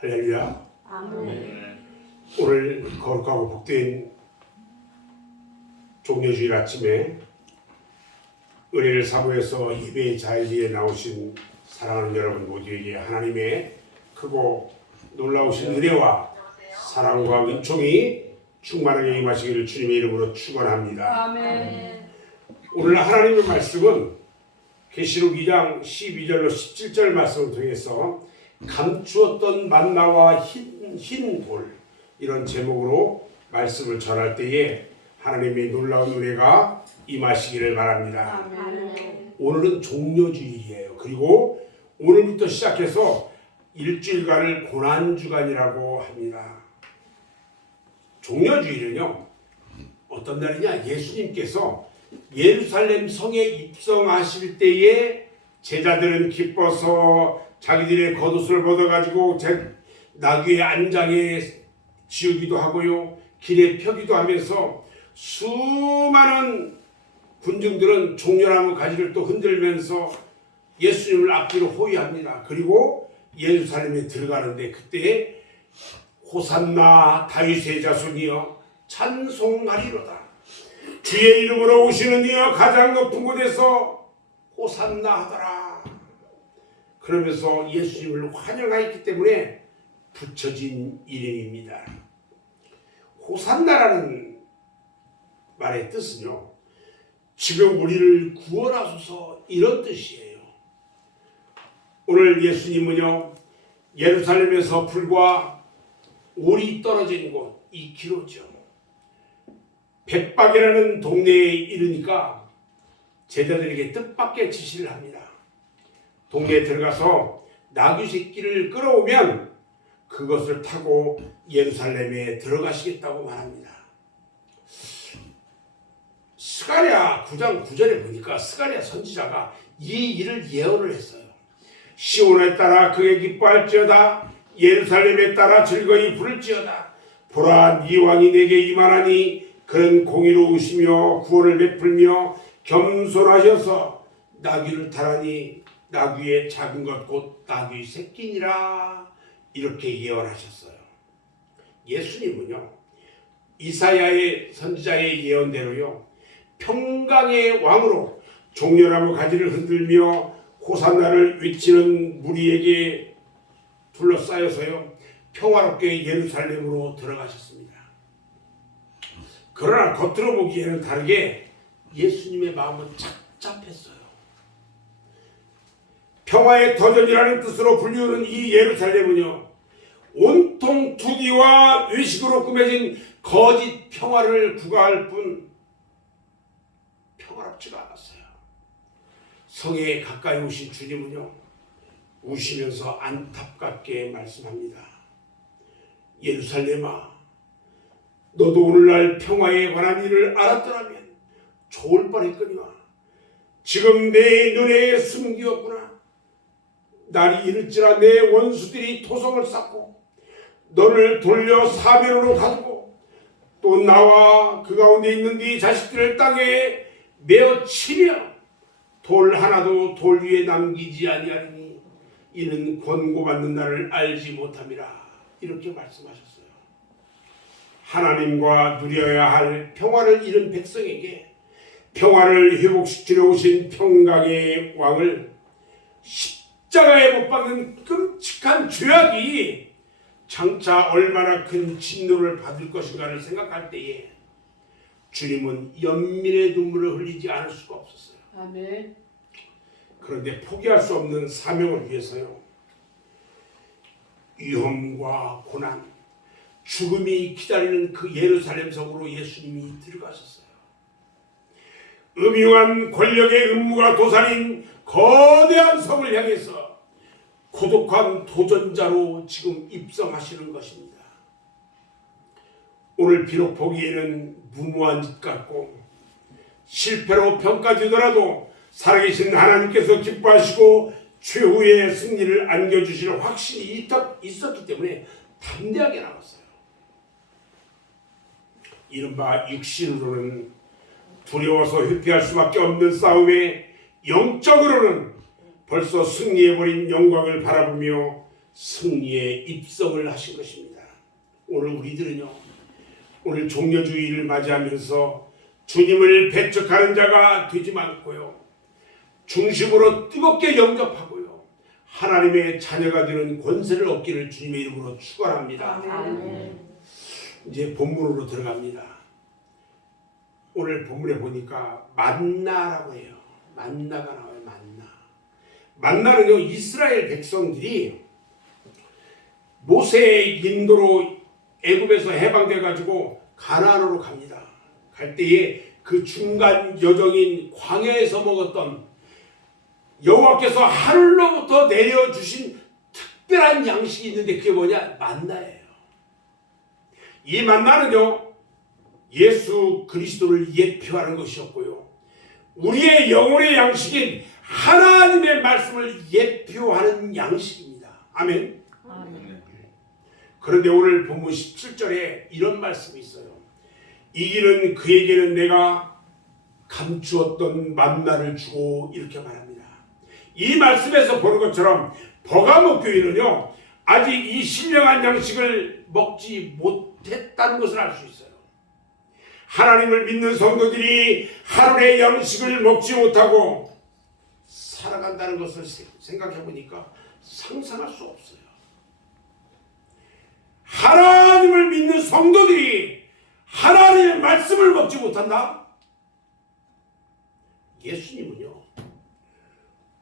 할렐루야. 아멘. 오늘 거룩하고 복된 종려주일 아침에 은혜를 사모해서 예배의 자리에 나오신 사랑하는 여러분 모두에게 하나님의 크고 놀라우신 은혜와 사랑과 은총이 충만하게 임하시기를 주님의 이름으로 축원합니다. 아멘. 오늘 하나님의 말씀은 계시록 2장 12절로 17절 말씀을 통해서 감추었던 만나와 흰 돌, 이런 제목으로 말씀을 전할 때에 하나님의 놀라운 은혜가 임하시기를 바랍니다. 아멘. 오늘은 종려주일이에요. 그리고 오늘부터 시작해서 일주일간을 고난주간이라고 합니다. 종려주일은요, 어떤 날이냐? 예수님께서 예루살렘 성에 입성하실 때에 제자들은 기뻐서 자기들의 겉옷을 벗어가지고 나귀의 안장에 지우기도 하고요, 길에 펴기도 하면서 수많은 군중들은 종려나무 가지를 또 흔들면서 예수님을 앞뒤로 호위합니다. 그리고 예루살렘에 들어가는데 그때 호산나 다윗의 자손이여 찬송하리로다. 주의 이름으로 오시는 이여 가장 높은 곳에서 호산나 하더라. 그러면서 예수님을 환영하였기 때문에 붙여진 이름입니다. 호산나라는 말의 뜻은요, 지금 우리를 구원하소서, 이런 뜻이에요. 오늘 예수님은요, 예루살렘에서 불과 올이 떨어진 곳 2km죠. 벳박이라는 동네에 이르니까 제자들에게 뜻밖의 지시를 합니다. 동네에 들어가서 나귀 새끼를 끌어오면 그것을 타고 예루살렘에 들어가시겠다고 말합니다. 스가랴 9장 9절에 보니까 스가랴 선지자가 이 일을 예언을 했어요. 시온에 따라 그에 기뻐할지어다. 예루살렘에 따라 즐거이 부를지어다. 보라, 네 왕이 내게 임하나니 그는 공의로우시며 구원을 베풀며 겸손하셔서 나귀를 타라니 나귀의 작은 것 곧 나귀 새끼니라. 이렇게 예언하셨어요. 예수님은요, 이사야의 선지자의 예언대로요, 평강의 왕으로 종려나무 가지를 흔들며 호산나를 외치는 무리에게 둘러싸여서요, 평화롭게 예루살렘으로 들어가셨습니다. 그러나 겉으로 보기에는 다르게 예수님의 마음은 착잡했어요. 평화의 터전이라는 뜻으로 불리우는 이 예루살렘은요, 온통 투기와 외식으로 꾸며진 거짓 평화를 구가할 뿐 평화롭지가 않았어요. 성에 가까이 오신 주님은요, 우시면서 안타깝게 말씀합니다. 예루살렘아, 너도 오늘날 평화에 관한 일을 알았더라면 좋을 뻔했거니와 지금 내 눈에 숨기었구나. 날이 이를지라 내 원수들이 토성을 쌓고 너를 돌려 사면으로 가두고 또 나와 그 가운데 있는 네 자식들을 땅에 메어 치며 돌 하나도 돌 위에 남기지 아니하리니 이는 권고받는 날을 알지 못함이라. 이렇게 말씀하셨어요. 하나님과 누려야 할 평화를 잃은 백성에게 평화를 회복시키러 오신 평강의 왕을 십자가에 못 박는 끔찍한 죄악이 장차 얼마나 큰 진노를 받을 것인가를 생각할 때에 주님은 연민의 눈물을 흘리지 않을 수가 없었어요. 아멘. 그런데 포기할 수 없는 사명을 위해서요, 위험과 고난, 죽음이 기다리는 그 예루살렘 성으로 예수님이 들어가셨어요. 음흉한 권력의 음무가 도사린 거대한 성을 향해서 고독한 도전자로 지금 입성하시는 것입니다. 오늘 비록 보기에는 무모한 짓 같고 실패로 평가되더라도 살아계신 하나님께서 기뻐하시고 최후의 승리를 안겨주실 확신이 있었기 때문에 담대하게 나갔어요. 이른바 육신으로는 두려워서 회피할 수밖에 없는 싸움에 영적으로는 벌써 승리해버린 영광을 바라보며 승리의 입성을 하신 것입니다. 오늘 우리들은요, 오늘 종려주의를 맞이하면서 주님을 배척하는 자가 되지 않고요, 중심으로 뜨겁게 영접하고요, 하나님의 자녀가 되는 권세를 얻기를 주님의 이름으로 축원합니다. 아멘. 이제 본문으로 들어갑니다. 오늘 본문에 보니까 만나라고 해요. 만나가 나와요. 만나는요, 이스라엘 백성들이 모세의 인도로 애굽에서 해방돼 가지고 가나안으로 갑니다. 갈 때에 그 중간 여정인 광야에서 먹었던 여호와께서 하늘로부터 내려주신 특별한 양식이 있는데 그게 뭐냐? 만나예요. 이 만나는요, 예수 그리스도를 예표하는 것이었고요, 우리의 영혼의 양식인 하나님의 말씀을 예표하는 양식입니다. 아멘. 아멘. 그런데 오늘 본문 17절에 이런 말씀이 있어요. 이기는 그에게는 내가 감추었던 만나를 주고, 이렇게 말합니다. 이 말씀에서 보는 것처럼 버가모 교회는요, 아직 이 신령한 양식을 먹지 못했다는 것을 알 수 있어요. 하나님을 믿는 성도들이 하루의 양식을 먹지 못하고 살아간다는 것을 생각해 보니까 상상할 수 없어요. 하나님을 믿는 성도들이 하나님의 말씀을 먹지 못한다? 예수님은요,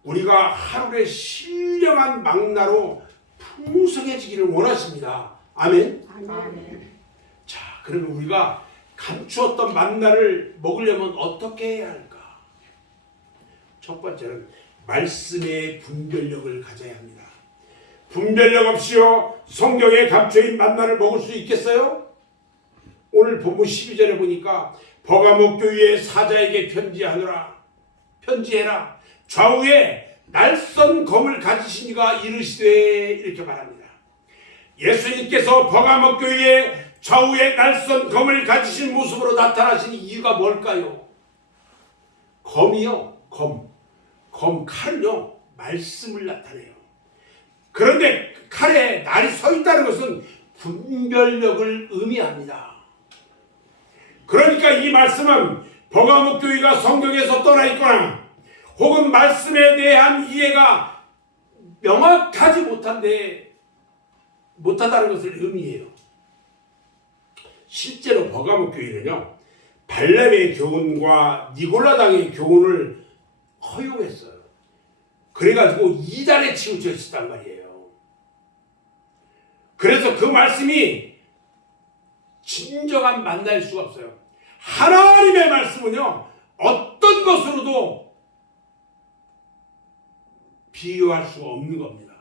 우리가 하루의 신령한 망나로 풍성해지기를 원하십니다. 아멘. 아멘. 자, 그러면 우리가 감추었던 만나를 먹으려면 어떻게 해야 할까? 첫 번째는 말씀의 분별력을 가져야 합니다. 분별력 없이요, 성경에 감춰인 만나를 먹을 수 있겠어요? 오늘 본문 12절에 보니까 버가모 교회의 사자에게 편지해라. 좌우에 날선 검을 가지신 이가 이르시되, 이렇게 말합니다. 예수님께서 버가모 교회에 좌우에 날선 검을 가지신 모습으로 나타나신 이유가 뭘까요? 검이요, 칼은요, 말씀을 나타내요. 그런데 칼에 날이 서 있다는 것은 분별력을 의미합니다. 그러니까 이 말씀은 버가모 교회가 성경에서 떠나 있거나 혹은 말씀에 대한 이해가 명확하지 못하다는 것을 의미해요. 실제로 버가모 교회는요, 발람의 교훈과 니골라당의 교훈을 허용했어요. 그래가지고 이단에 치우쳐 있었단 말이에요. 그래서 그 말씀이 진정한 만나일 수가 없어요. 하나님의 말씀은요, 어떤 것으로도 비교할 수 없는 겁니다.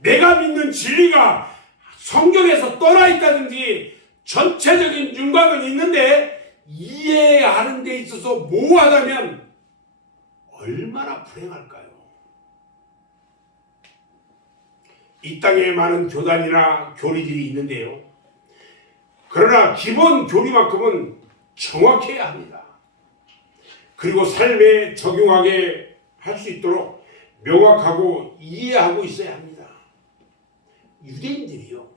내가 믿는 진리가 성경에서 떠나 있다든지 전체적인 윤곽은 있는데 이해하는 데 있어서 모호하다면 얼마나 불행할까요? 이 땅에 많은 교단이나 교리들이 있는데요, 그러나 기본 교리만큼은 정확해야 합니다. 그리고 삶에 적용하게 할 수 있도록 명확하고 이해하고 있어야 합니다. 유대인들이요,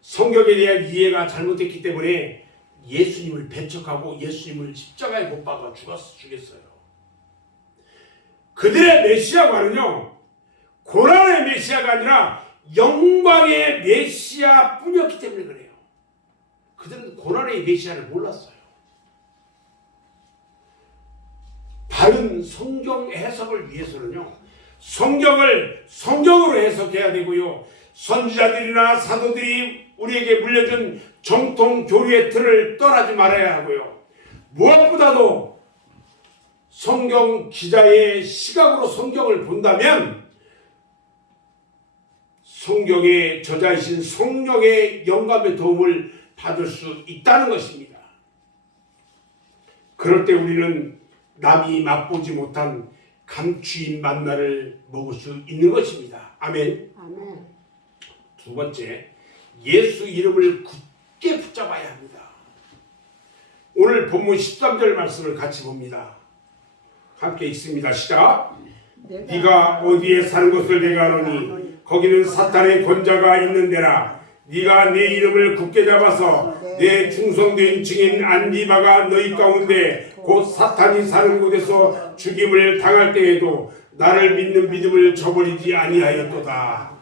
성경에 대한 이해가 잘못됐기 때문에 예수님을 배척하고 예수님을 십자가에 못 박아 죽였어요. 그들의 메시아관은요, 고난의 메시아가 아니라 영광의 메시아 뿐이었기 때문에 그래요. 그들은 고난의 메시아를 몰랐어요. 바른 성경 해석을 위해서는요, 성경을 성경으로 해석해야 되고요, 선지자들이나 사도들이 우리에게 물려준 정통 교리의 틀을 떠나지 말아야 하고요, 무엇보다도 성경 기자의 시각으로 성경을 본다면 성경의 저자이신 성령의 영감의 도움을 받을 수 있다는 것입니다. 그럴 때 우리는 남이 맛보지 못한 감추인 만나를 먹을 수 있는 것입니다. 아멘. 아멘. 두 번째, 예수 이름을 굳게 붙잡아야 합니다. 오늘 본문 13절 말씀을 같이 봅니다. 함께 읽습니다. 시작. 네가 어디에 사는 것을 내가 아노니 거기는 사탄의 권자가 있는 데라. 네가 내 이름을 굳게 잡아서 내 충성된 증인 안디바가 너희 가운데 곧 사탄이 사는 곳에서 죽임을 당할 때에도 나를 믿는 믿음을 저버리지 아니하였도다.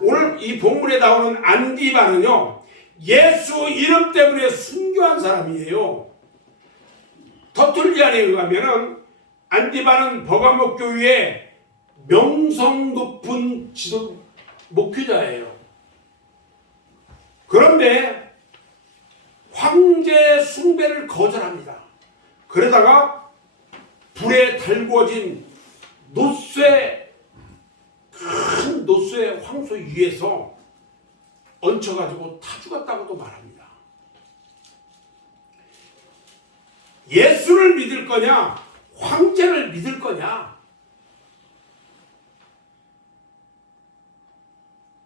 오늘 이 본문에 나오는 안디바는요, 예수 이름 때문에 순교한 사람이에요. 터툴리안에 의하면은 안디바는 버가모 교회의 명성 높은 지도 목회자예요. 그런데 황제 숭배를 거절합니다. 그러다가 불에 달구어진 큰 노쇠 황소 위에서 얹혀가지고 타 죽었다고도 말합니다. 예수를 믿을 거냐, 황제를 믿을 거냐?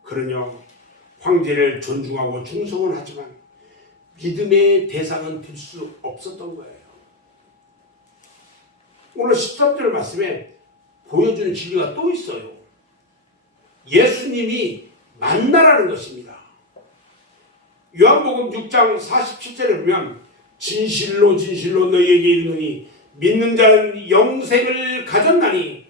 그러냐, 황제를 존중하고 충성은 하지만 믿음의 대상은 될 수 없었던 거예요. 오늘 13절 말씀에 보여주는 진리가 또 있어요. 예수님이 만나라는 것입니다. 요한복음 6장 47절에 보면 진실로 진실로 너희에게 이르노니 믿는 자는 영생을 가졌나니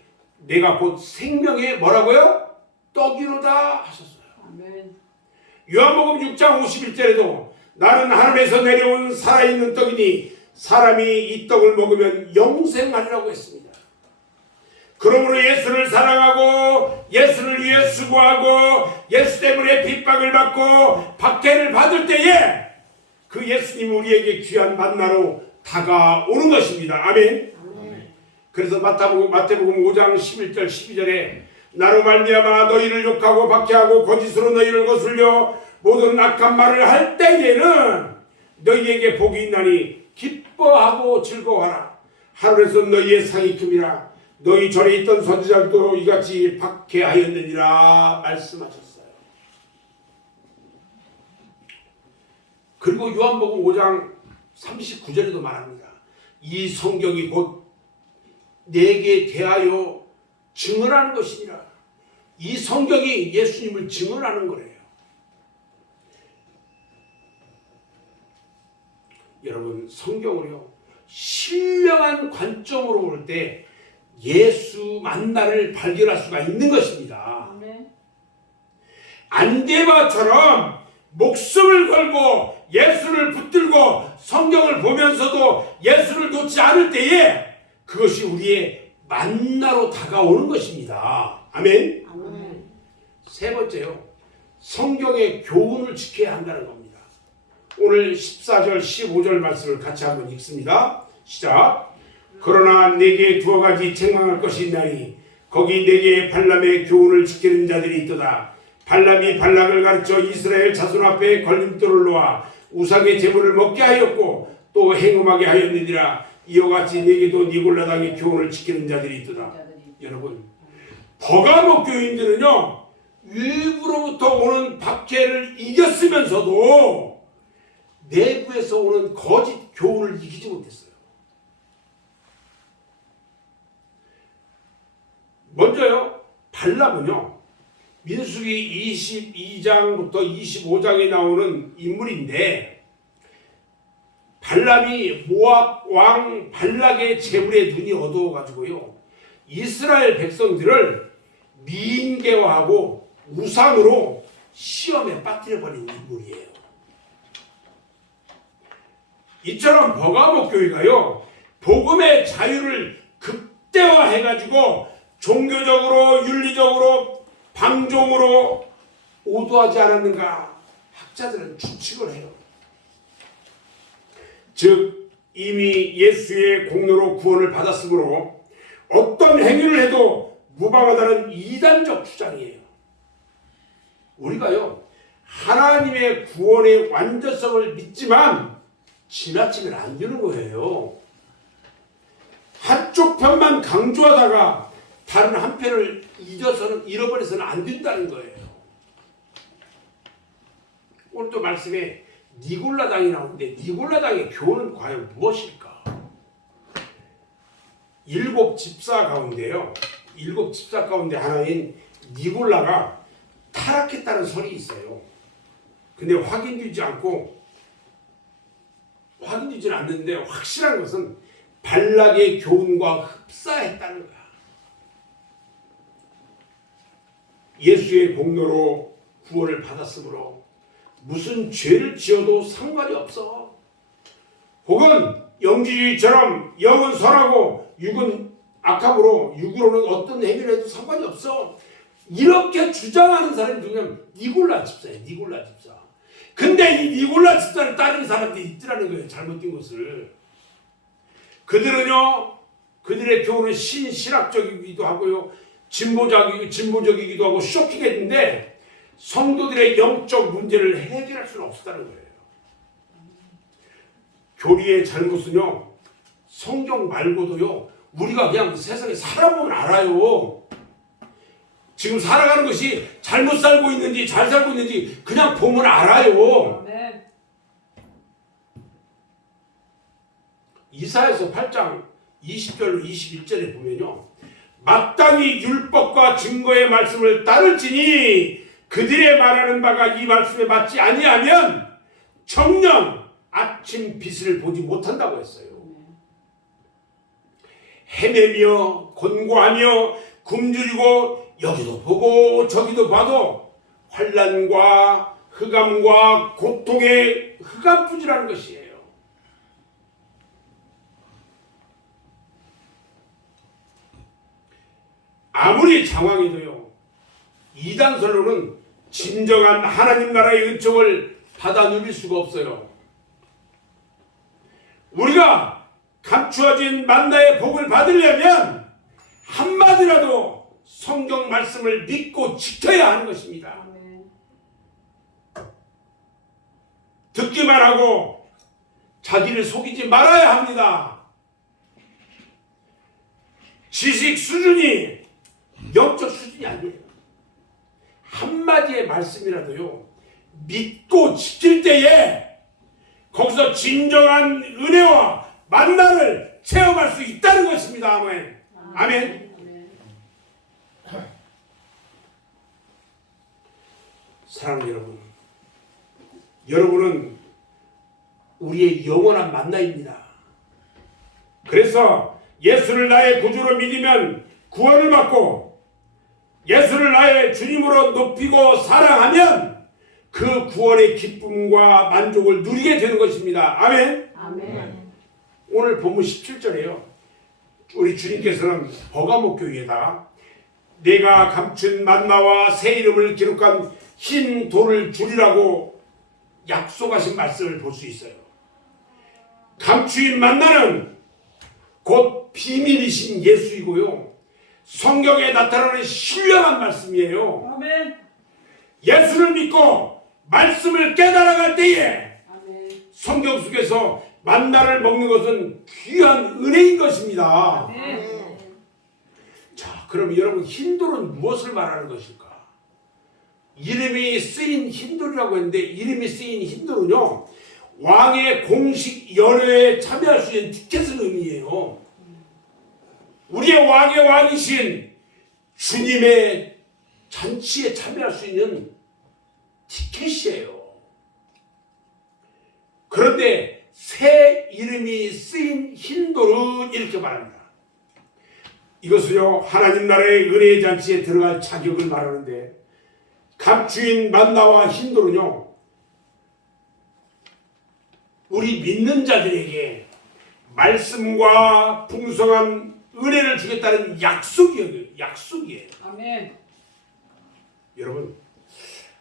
내가 곧 생명의 뭐라고요? 떡이로다 하셨어요. 아멘. 요한복음 6장 51절에도 나는 하늘에서 내려온 살아있는 떡이니 사람이 이 떡을 먹으면 영생하리라고 했습니다. 그러므로 예수를 사랑하고 예수를 위해 수고하고 예수 때문에 핍박을 받고 박해를 받을 때에 그 예수님이 우리에게 귀한 만나로 다가오는 것입니다. 아멘. 그래서 마태복음 5장 11절 12절에 나로 말미암아 너희를 욕하고 박해하고 거짓으로 너희를 거슬려 모든 악한 말을 할 때에는 너희에게 복이 있나니 기뻐하고 즐거워하라. 하늘에서 너희의 상이 큼이라. 너희 전에 있던 선지자들도 이같이 박해하였느니라 말씀하셨어요. 그리고 요한복음 5장 39절에도 말합니다. 이 성경이 곧 내게 대하여 증언하는 것이니라. 이 성경이 예수님을 증언하는 거래요. 여러분, 성경을요, 신령한 관점으로 볼 때 예수 만나를 발견할 수가 있는 것입니다. 안데바처럼 목숨을 걸고 예수를 붙들고 성경을 보면서도 예수를 놓지 않을 때에 그것이 우리의 만나로 다가오는 것입니다. 아멘. 아멘. 세 번째요, 성경의 교훈을 지켜야 한다는 겁니다. 오늘 14절 15절 말씀을 같이 한번 읽습니다. 시작. 그러나 내게 두어 가지 책망할 것이 있나니 거기 내게 발람의 교훈을 지키는 자들이 있도다. 발람이 발락을 가르쳐 이스라엘 자손 앞에 걸림돌을 놓아 우상의 제물을 먹게 하였고 또 행음하게 하였느니라. 이와 같이 내게도 니골라 당의 교훈을 지키는 자들이 있도다. 여러분, 버가모 교인들은요, 외부로부터 오는 박해를 이겼으면서도 내부에서 오는 거짓 교훈을 이기지 못했어요. 먼저요, 발람은요, 민수기 22장부터 25장에 나오는 인물인데, 발람이 모압 왕 발락의 재물에 눈이 어두워가지고요, 이스라엘 백성들을 미인계화하고 우상으로 시험에 빠뜨려버린 인물이에요. 이처럼 버가모 교회가요, 복음의 자유를 극대화해가지고 종교적으로 윤리적으로 방종으로 오도하지 않았는가 학자들은 추측을 해요. 즉 이미 예수의 공로로 구원을 받았으므로 어떤 행위를 해도 무방하다는 이단적 주장이에요. 우리가요, 하나님의 구원의 완전성을 믿지만 지나치면 안 되는 거예요. 한쪽 편만 강조하다가 다른 한편을 잃어버려서는 안 된다는 거예요. 오늘도 말씀에 니골라당이 나오는데 니골라당의 교훈은 과연 무엇일까? 7 집사 가운데요, 7 집사 가운데 하나인 니골라가 타락했다는 설이 있어요. 근데 확인되지는 않는데 확실한 것은 발락의 교훈과 흡사했다는 거야. 예수의 공로로 구원을 받았으므로 무슨 죄를 지어도 상관이 없어. 혹은 영지주의처럼 영은 선하고 육은 악함으로 육으로는 어떤 행위를 해도 상관이 없어. 이렇게 주장하는 사람이 누구냐면 니골라 집사예요. 니골라 집사. 근데 이 니골라 집사를 따르는 사람들이 있더라는 거예요. 잘못된 것을. 그들은요, 그들의 교훈은 신학적이기도 하고요, 진보적이기도 하고 쇼킹했는데 성도들의 영적 문제를 해결할 수는 없었다는 거예요. 교리의 잘못은요, 성경 말고도요, 우리가 그냥 세상에 살아보면 알아요. 지금 살아가는 것이 잘못 살고 있는지 잘 살고 있는지 그냥 보면 알아요. 네. 이사야서 8장 20절로 21절에 보면요, 마땅히 율법과 증거의 말씀을 따를지니 그들의 말하는 바가 이 말씀에 맞지 아니하면 정녕 아침 빛을 보지 못한다고 했어요. 헤매며 권고하며 굶주리고 여기도 보고 저기도 봐도 환난과 흑암과 고통의 흑암부지라는 것이에요. 아무리 장황해도요, 이단설로는 진정한 하나님 나라의 은총을 받아 누릴 수가 없어요. 우리가 감추어진 만나의 복을 받으려면 한마디라도 성경 말씀을 믿고 지켜야 하는 것입니다. 듣기만 하고 자기를 속이지 말아야 합니다. 지식 수준이 영적 수준이 아니에요. 한마디의 말씀이라도요, 믿고 지킬 때에 거기서 진정한 은혜와 만나를 체험할 수 있다는 것입니다. 아멘. 아멘. 사랑하는 여러분, 여러분은 우리의 영원한 만나입니다. 그래서 예수를 나의 구주로 믿으면 구원을 받고, 예수를 나의 주님으로 높이고 사랑하면 그 구원의 기쁨과 만족을 누리게 되는 것입니다. 아멘. 아멘. 오늘 본문 17절에요. 우리 주님께서는 버가모 교회에다 내가 감춘 만나와 새 이름을 기록한 흰 돌을 주리라고 약속하신 말씀을 볼 수 있어요. 감추인 만나는 곧 비밀이신 예수이고요, 성경에 나타나는 신령한 말씀이에요. 아멘. 예수를 믿고 말씀을 깨달아갈 때에 아멘. 성경 속에서 만나를 먹는 것은 귀한 은혜인 것입니다. 아멘. 자, 그럼 여러분, 흰돌은 무엇을 말하는 것일까? 이름이 쓰인 흰돌이라고 했는데, 이름이 쓰인 흰돌은요, 왕의 공식 연회에 참여할 수 있는 티켓을 의미해요. 우리의 왕의 왕이신 주님의 잔치에 참여할 수 있는 티켓이에요. 그런데 새 이름이 쓰인 흰돌은 이렇게 말합니다. 이것은요, 하나님 나라의 은혜의 잔치에 들어갈 자격을 말하는데, 감추인 만나와 흰돌은요, 우리 믿는 자들에게 말씀과 풍성한 은혜를 주겠다는 약속이에요. 아멘. 여러분,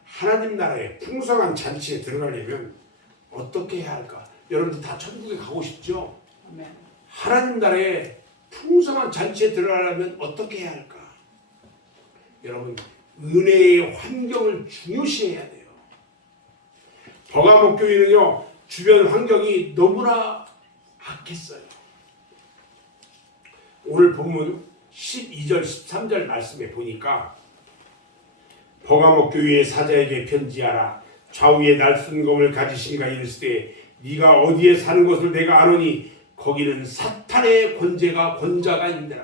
하나님 나라의 풍성한 잔치에 들어가려면 어떻게 해야 할까? 여러분들 다 천국에 가고 싶죠? 아멘. 하나님 나라의 풍성한 잔치에 들어가려면 어떻게 해야 할까? 여러분, 은혜의 환경을 중요시해야 돼요. 버가모 교회는요, 주변 환경이 너무나 악했어요. 오늘 본문 12절 13절 말씀에 보니까, 버가모 교회의 사자에게 편지하라. 좌우에 날쌘 검을 가지신가 이르시되 네가 어디에 사는 것을 내가 아노니 거기는 사탄의 권자가 있느니라.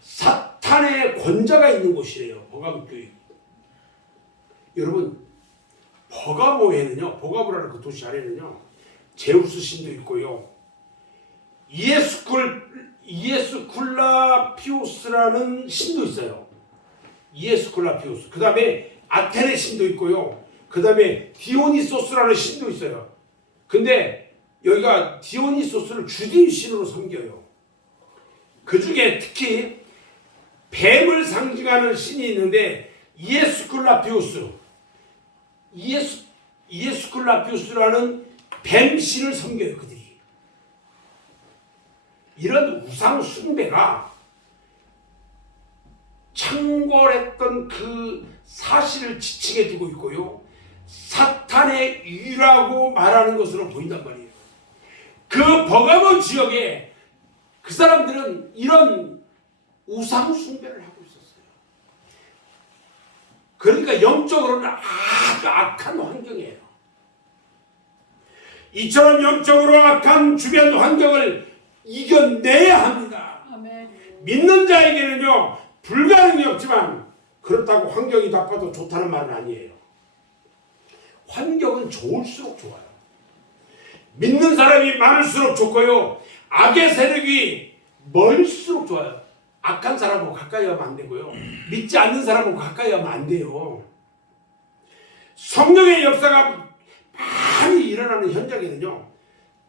사탄 사탄의 권자가 있는 곳이래요. 버가모교회. 여러분 버가모에는요, 버가모라는 그 도시 안에는요 제우스 신도 있고요, 이에스쿨라피오스라는 신도 있어요. 이에스쿨라피오스. 그 다음에 아테네 신도 있고요. 그 다음에 디오니소스라는 신도 있어요. 근데 여기가 디오니소스를 주디인 신으로 섬겨요. 그 중에 특히 뱀을 상징하는 신이 있는데 이에스쿨라피오스라는 뱀 신을 섬겨요. 그들이. 이런 우상 숭배가 창궐했던 그 사실을 지칭해 주고 있고요, 사탄의 일이라고 말하는 것으로 보인단 말이에요. 그 버가모 지역에 그 사람들은 이런 우상 숭배를 하고 있었어요. 그러니까 영적으로는 아주 악한 환경이에요. 이처럼 영적으로 악한 주변 환경을 이겨내야 합니다. 아멘. 믿는 자에게는요 불가능이 없지만 그렇다고 환경이 나빠도 좋다는 말은 아니에요. 환경은 좋을수록 좋아요. 믿는 사람이 많을수록 좋고요, 악의 세력이 멀수록 좋아요. 악한 사람하고 가까이 하면 안 되고요, 믿지 않는 사람하고 가까이 하면 안 돼요. 성령의 역사가 많이 일어나는 현장에는요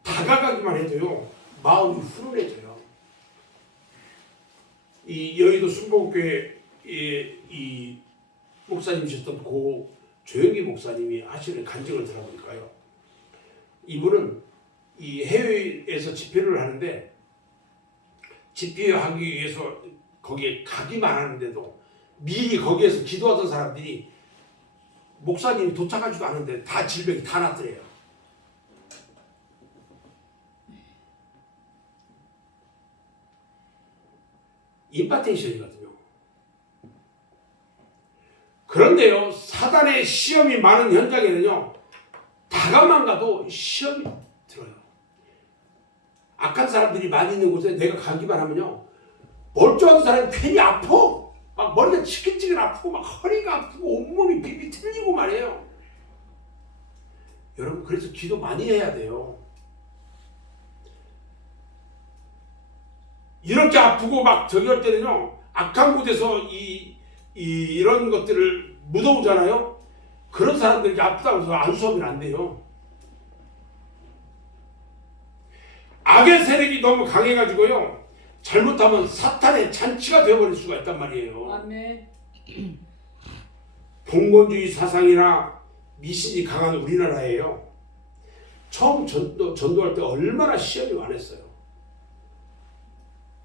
다가가기만 해도요 마음이 훈훈해져요. 이 여의도 순복교회 이 목사님이셨던 고 조영기 목사님이 하시는 간증을 들어보니까요, 이분은 이 해외에서 집회를 하는데 집회하기 위해서 거기에 가기만 하는데도 미리 거기에서 기도하던 사람들이 목사님이 도착하지도 않은데 다 질병이 다 났더래요. 임파텐션이거든요. 그런데요 사단의 시험이 많은 현장에는요 다가만 가도 시험이 들어요. 악한 사람들이 많이 있는 곳에 내가 가기만 하면요 멀쩡한 사람이 괜히 아파. 막 머리가 치킨치킨 아프고 막 허리가 아프고 온몸이 비비 틀리고 말이에요. 여러분 그래서 기도 많이 해야 돼요. 이렇게 아프고 막 저기 할 때는요 악한 곳에서 이런 것들을 묻어오잖아요. 그런 사람들이 아프다고 해서 안수하면 안 돼요. 악의 세력이 너무 강해가지고요 잘못하면 사탄의 잔치가 되어버릴 수가 있단 말이에요. 아멘. 봉건주의 사상이나 미신이 강한 우리나라에요 처음 전도할 때 얼마나 시험이 많았어요.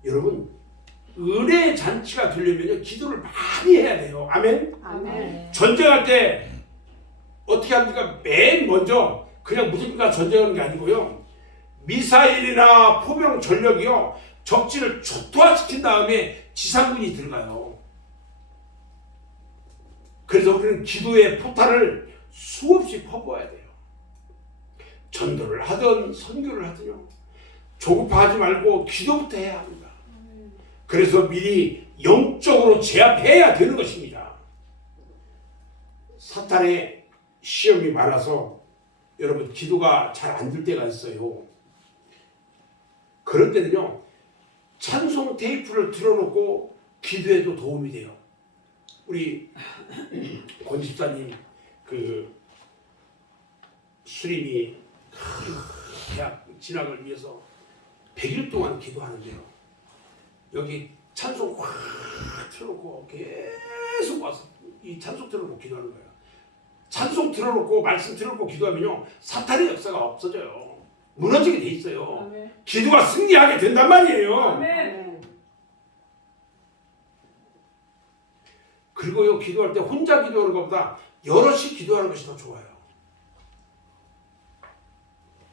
여러분 은혜의 잔치가 되려면 기도를 많이 해야 돼요. 아멘. 아멘. 전쟁할 때 어떻게 합니까? 맨 먼저 그냥 무조건 전쟁하는 게 아니고요, 미사일이나 포병 전력이요 적진을 초토화시킨 다음에 지상군이 들어가요. 그래서 우리는 기도의 포탄을 수없이 퍼부어야 돼요. 전도를 하든 선교를 하든요 조급하지 말고 기도부터 해야 합니다. 그래서 미리 영적으로 제압해야 되는 것입니다. 사탄의 시험이 많아서 여러분 기도가 잘 안 될 때가 있어요. 그럴 때는요 찬송 테이프를 틀어놓고 기도해도 도움이 돼요. 우리 권 집사님 그 수림이 대학 진학을 위해서 100일 동안 기도하는데요, 여기 찬송 확 틀어놓고 계속 와서 이 찬송 틀어놓고 기도하는 거예요. 찬송 틀어놓고 말씀 틀어놓고 기도하면요 사탄의 역사가 없어져요. 무너지게 돼 있어요. 아멘. 기도가 승리하게 된단 말이에요. 아멘. 그리고요 기도할 때 혼자 기도하는 것보다 여럿이 기도하는 것이 더 좋아요.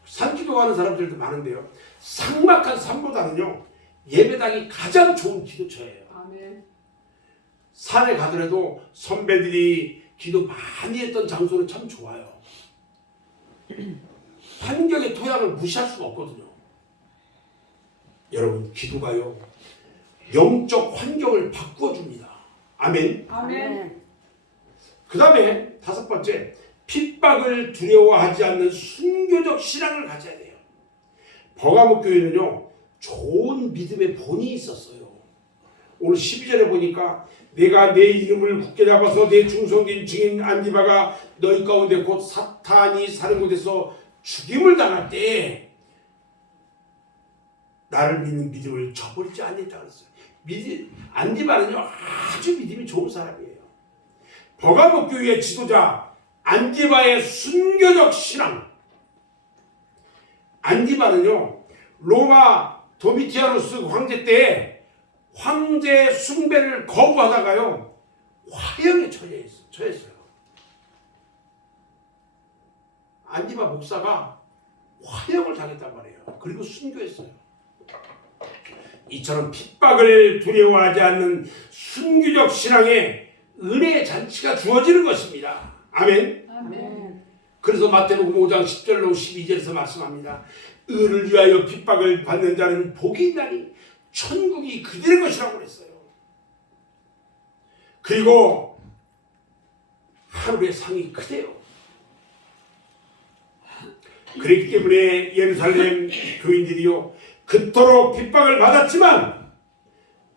산기도하는 사람들도 많은데요 삭막한 산보다는요 예배당이 가장 좋은 기도처예요. 아멘. 산에 가더라도 선배들이 기도 많이 했던 장소는 참 좋아요. 환경의 토양을 무시할 수가 없거든요. 여러분 기도가요 영적 환경을 바꾸어 줍니다. 아멘. 아멘. 그 다음에 5번째, 핍박을 두려워하지 않는 순교적 신앙을 가져야 돼요. 버가목 교회는요, 좋은 믿음의 본이 있었어요. 오늘 12절에 보니까 내가 내 이름을 굳게 잡아서 내 충성된 증인 안디바가 너희 가운데 곧 사탄이 사는 곳에서 죽임을 당할 때 나를 믿는 믿음을 저버리지 않는다 그랬어요. 안디바는요, 아주 믿음이 좋은 사람이에요. 버가목 교회의 지도자 안디바의 순교적 신앙. 안디바는요, 로마 도미티아누스 황제 때 황제 숭배를 거부하다가요, 화형에 처했어요. 안디바 목사가 화형을 당했단 말이에요. 그리고 순교했어요. 이처럼 핍박을 두려워하지 않는 순교적 신앙에 은혜의 잔치가 주어지는 것입니다. 아멘. 아멘. 그래서 마태복음 5장 10절로 12절에서 말씀합니다. 의를 위하여 핍박을 받는 자는 복이 있나니 천국이 그들의 것이라고 그랬어요. 그리고 하늘의 상이 크대요. 그렇기 때문에 예루살렘 교인들이요, 그토록 핍박을 받았지만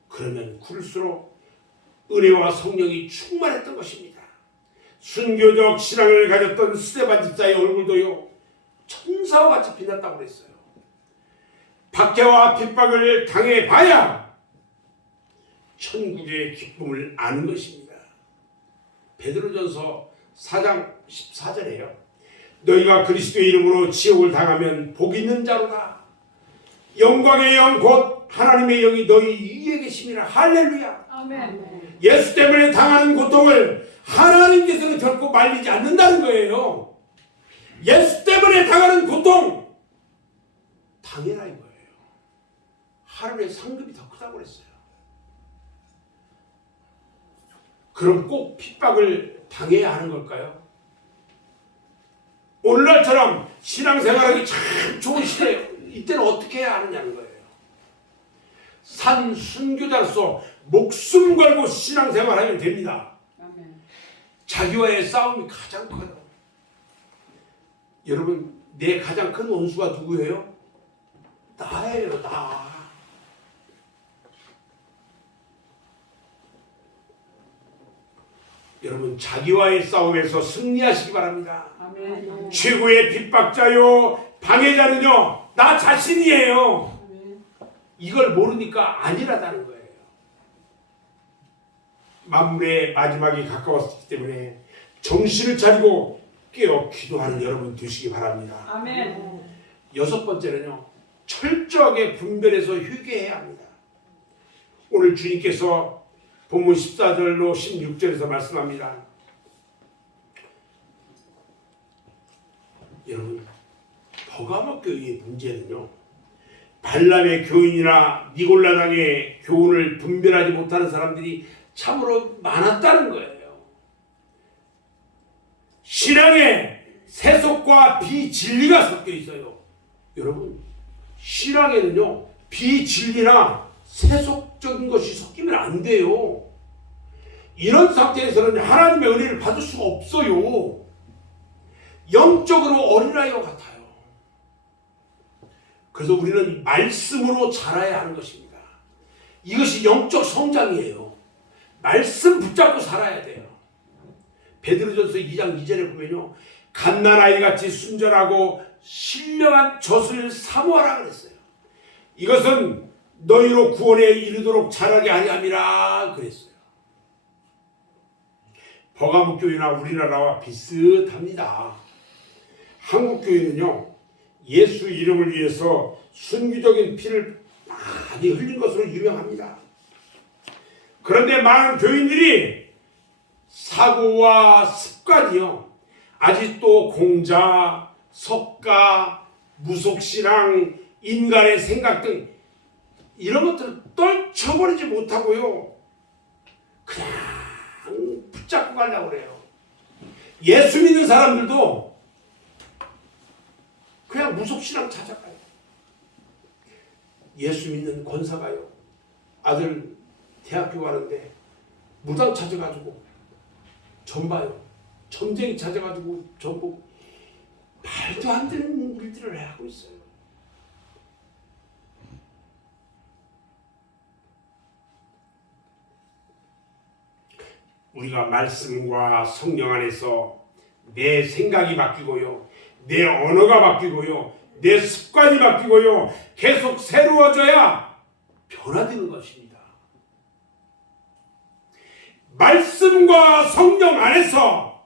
그러면 그럴수록 은혜와 성령이 충만했던 것입니다. 순교적 신앙을 가졌던 스데반 집사의 얼굴도요, 천사와 같이 빛났다고 그랬어요. 박해와 핍박을 당해봐야 천국의 기쁨을 아는 것입니다. 베드로전서 4장 14절에요. 너희가 그리스도의 이름으로 지옥을 당하면 복 있는 자로다. 영광의 영 곧 하나님의 영이 너희 위에 계심이라. 할렐루야. 아멘. 예수 때문에 당하는 고통을 하나님께서는 결코 말리지 않는다는 거예요. 예수 때문에 당하는 고통 당해라 이거예요. 하늘의 상급이 더 크다고 그랬어요. 그럼 꼭 핍박을 당해야 하는 걸까요? 오늘날처럼 신앙생활하기 참 좋은 시대예요. 이때는 어떻게 해야 하느냐는 거예요. 산 순교자로서 목숨 걸고 신앙생활하면 됩니다. 아멘. 자기와의 싸움이 가장 커요. 여러분, 내 가장 큰 원수가 누구예요? 나예요, 나. 여러분, 자기와의 싸움에서 승리하시기 바랍니다. 아멘. 최고의 핍박자요, 방해자는요, 나 자신이에요. 아멘. 이걸 모르니까 아니라다는 거예요. 만물의 마지막이 가까웠기 때문에 정신을 차리고 깨어 기도하는 여러분 되시기 바랍니다. 아멘. 6번째는요, 철저하게 분별해서 회개해야 합니다. 오늘 주님께서 본문 14절로 16절에서 말씀합니다. 여러분, 버가목 교회의 문제는요, 발람의 교인이나 니골라당의 교훈을 분별하지 못하는 사람들이 참으로 많았다는 거예요. 신앙에 세속과 비진리가 섞여 있어요. 여러분, 신앙에는요, 비진리나 세속적인 것이 섞이면 안 돼요. 이런 상태에서는 하나님의 은혜를 받을 수가 없어요. 영적으로 어린아이와 같아요. 그래서 우리는 말씀으로 자라야 하는 것입니다. 이것이 영적 성장이에요. 말씀 붙잡고 살아야 돼요. 베드로전서 2장 2절에 보면요, 갓난아이같이 순전하고 신령한 젖을 사모하라 그랬어요. 이것은 너희로 구원에 이르도록 자라게 하려 함이라 그랬어요. 버가목 교회나 우리나라와 비슷합니다. 한국 교회는요, 예수 이름을 위해서 순교적인 피를 많이 흘린 것으로 유명합니다. 그런데 많은 교인들이 사고와 습관이요, 아직도 공자, 석가, 무속신앙, 인간의 생각 등 이런 것들을 떨쳐버리지 못하고요, 그냥 붙잡고 가려고 그래요. 예수 믿는 사람들도 그냥 무속신앙 찾아가요. 예수 믿는 권사가요, 아들 대학교 가는데 무당 찾아가지고 점 봐요. 점쟁이 찾아가지고 점 보고 말도 안 되는 일들을 하고 있어요. 우리가 말씀과 성령 안에서 내 생각이 바뀌고요, 내 언어가 바뀌고요, 내 습관이 바뀌고요, 계속 새로워져야 변화되는 것입니다. 말씀과 성령 안에서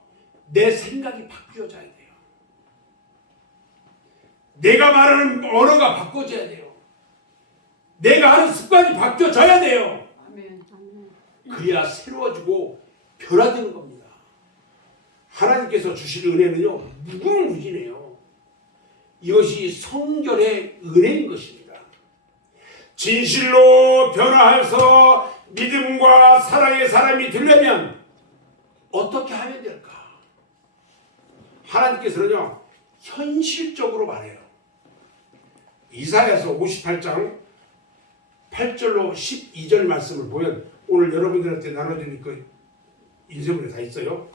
내 생각이 바뀌어져야 돼요. 내가 말하는 언어가 바꿔져야 돼요. 내가 하는 습관이 바뀌어져야 돼요. 아멘. 그래야 새로워지고 변화되는 겁니다. 하나님께서 주실 은혜는요, 무궁무진해요. 이것이 성결의 은혜인 것입니다. 진실로 변화해서 믿음과 사랑의 사람이 되려면 어떻게 하면 될까? 하나님께서는요, 현실적으로 말해요. 이사야서 58장 8절로 12절 말씀을 보면, 오늘 여러분들한테 나눠드릴 그 인쇄물에 다 있어요.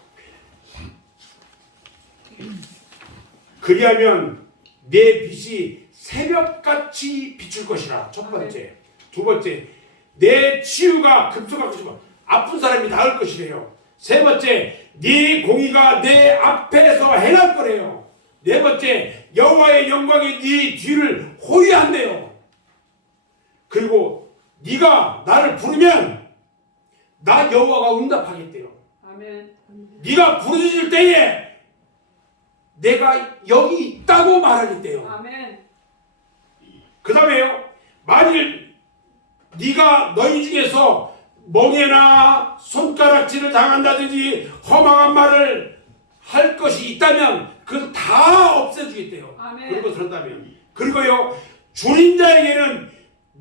그리하면 내 빛이 새벽같이 비출 것이라. 첫 번째. 두 번째, 내 치유가 급속하고 아픈 사람이 나을 것이래요. 세 번째, 네 공의가 내 앞에서 행할 거래요. 네 번째, 여호와의 영광이 네 뒤를 호위한대요. 그리고 네가 나를 부르면 나 여호와가 응답하겠대요. 아멘. 네가 부르짖을 때에 내가 여기 있다고 말하겠대요. 아멘. 그 다음에요, 만일 네가 너희 중에서 멍에나 손가락질을 당한다든지 허망한 말을 할 것이 있다면 그것도 다 없애주겠대요. 아멘. 그리고 그런다면, 그리고요, 줄인 자에게는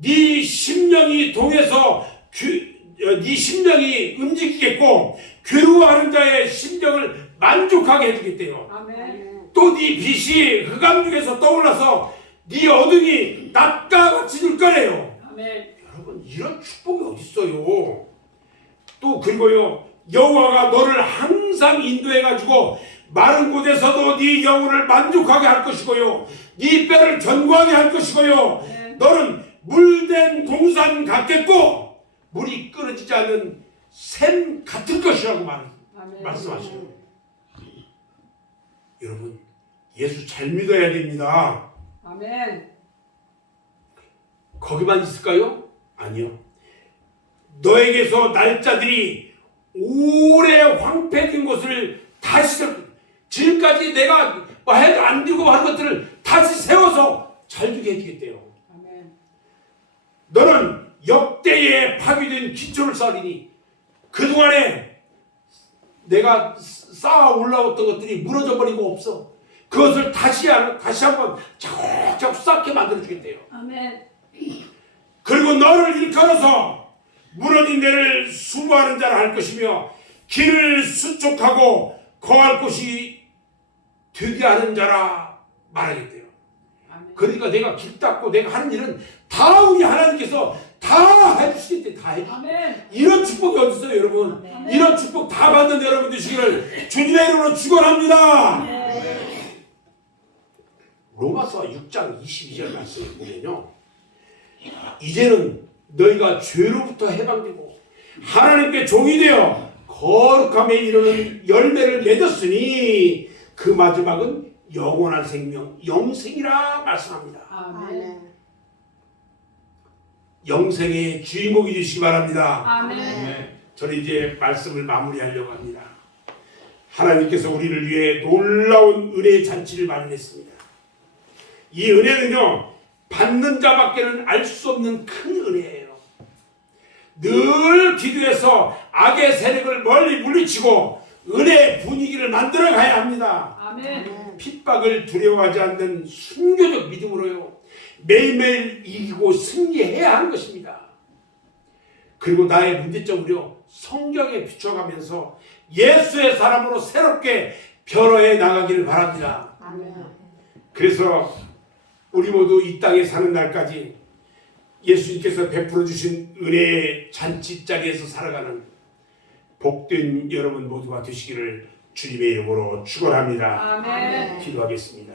네 심령이 동해서 네 심령이 움직이겠고 괴로워하는 자의 심령을 만족하게 해주겠대요. 아멘. 또 네 빛이 흑암 중에서 떠올라서 네 어둠이 낮과 같이 늘 거래요. 아멘. 여러분, 이런 축복이 어디 있어요? 또 그리고요, 여호와가 너를 항상 인도해가지고 마른 곳에서도 네 영혼을 만족하게 할 것이고요, 네 뼈를 견고하게 할 것이고요, 네. 너는 물된 동산 같겠고 물이 끊어지지 않는 샘 같을 것이라고 아멘. 말씀하셔요. 여러분, 예수 잘 믿어야 됩니다. 아멘. 거기만 있을까요? 아니요. 너에게서 날짜들이 오래 황폐된 것을 다시, 지금까지 내가 해도 안 되고 하는 것들을 다시 세워서 잘 되게 해주겠대요. 아멘. 너는 역대에 파괴된 기초를 쌓으리니 그동안에 내가 쌓아 올라왔던 것들이 무너져 버리고 없어. 그것을 다시 한번 자꾸 쌓게 만들어 주겠대요. 아멘. 그리고 너를 일컬어서 무너진 데를 수모하는 자라 할 것이며 길을 수축하고 거할 곳이 되게 하는 자라 말하겠대요. 아멘. 그러니까 내가 길 닦고 내가 하는 일은 다 우리 하나님께서 다 해주시겠대. 다 해주시겠대. 아멘. 이런 축복이 어디 있어요, 여러분? 아멘. 이런 축복 다 받는 여러분 되시기를 주님의 이름으로 축원합니다. 아멘. 로마서 6장 22절 말씀을 보면요, 이제는 너희가 죄로부터 해방되고 하나님께 종이 되어 거룩함에 이르는 열매를 맺었으니 그 마지막은 영원한 생명, 영생이라 말씀합니다. 아멘. 영생의 주인공이 되시기 바랍니다. 아멘. 저는 이제 말씀을 마무리하려고 합니다. 하나님께서 우리를 위해 놀라운 은혜의 잔치를 마련했습니다. 이 은혜는요, 받는 자밖에는 알 수 없는 큰 은혜예요. 늘 기도해서 악의 세력을 멀리 물리치고 은혜의 분위기를 만들어 가야 합니다. 아멘. 핍박을 두려워하지 않는 순교적 믿음으로요, 매일매일 이기고 승리해야 하는 것입니다. 그리고 나의 문제점을요, 성경에 비춰가면서 예수의 사람으로 새롭게 변화해 나가기를 바랍니다. 아멘. 그래서 우리 모두 이 땅에 사는 날까지 예수님께서 베풀어 주신 은혜의 잔치자리에서 살아가는 복된 여러분 모두가 되시기를 주님의 이름으로 축원합니다. 아멘. 기도하겠습니다.